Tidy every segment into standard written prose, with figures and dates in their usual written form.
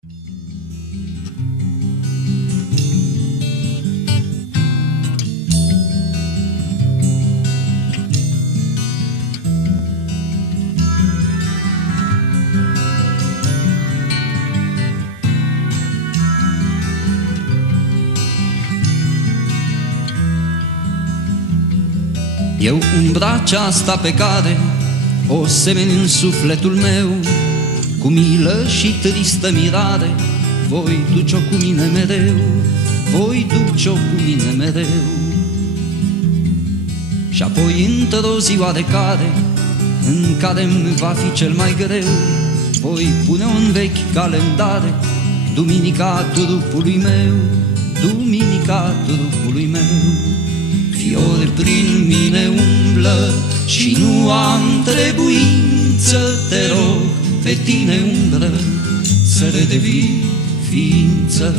Eu umbra aceasta pe care o semeni în sufletul meu, cu milă și tristă mirare, voi duce-o cu mine mereu, voi duce-o cu mine mereu. Și apoi într-o zi oarecare, în care-mi va fi cel mai greu, voi pune-o în vechi calendare, duminica trupului meu, duminica trupului meu. Fiori prin mine umblă și nu am trebuință, te rog, pe tine umbră, să redevii ființă.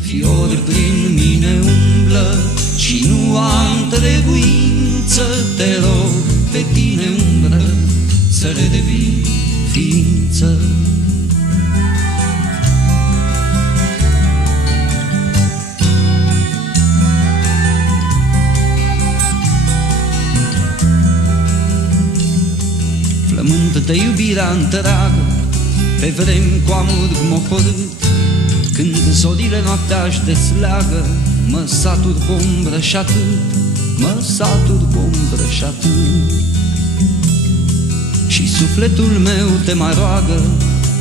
Fiori prin mine umblă și nu am trebuință, te rog, pe tine umbră, să redevii ființă. Flămând de iubirea întreagă, pe vremi cu amur mohorât, când zorile noaptea-și desleagă, mă satur cu umbră și atât, mă satur cu umbră și atât. Și sufletul meu te mai roagă,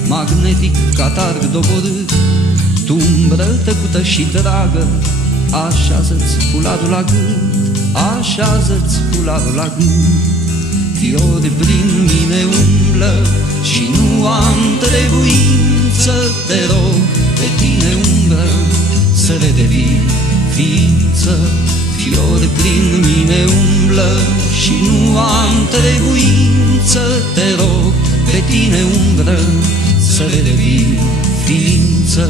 magnetic catarg doborât, tu umbră tăcută și dragă, așează-ți fularul la gând, așează-ți fularul la gând. Fiori prin mine umblă și nu am trebuință, te rog, pe tine umbră, să redevii ființă. Fiori prin mine umblă și nu am trebuință, te rog, pe tine umbră, să redevii ființă.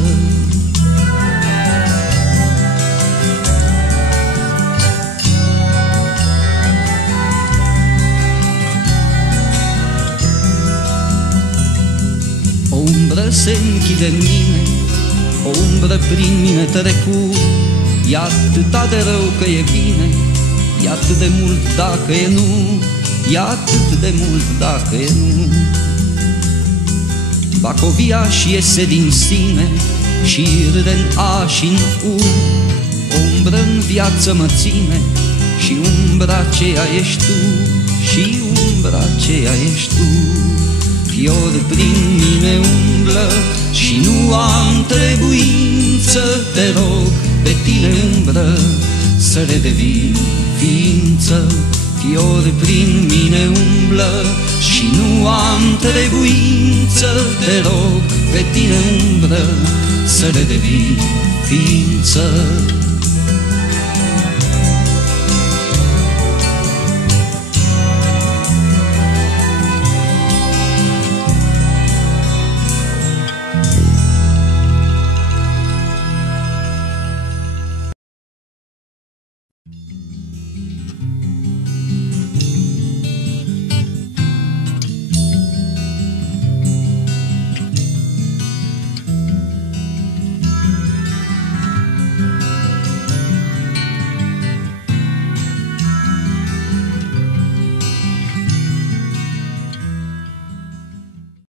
O umbră se închide în mine, o umbră prin mine trecut, e atâta de rău că e bine, e atât de mult dacă e nu, e atât de mult dacă e nu. Bacovia și iese din sine și râde în A și în U, o umbră în viață mă ține și umbra aceea ești tu, și umbra aceea ești tu. Fiori prin mine umblă și nu am trebuință, te rog, pe tine umbră, să redevii ființă. Fiori prin mine umblă și nu am trebuință, te rog, pe tine umbră, să redevii ființă.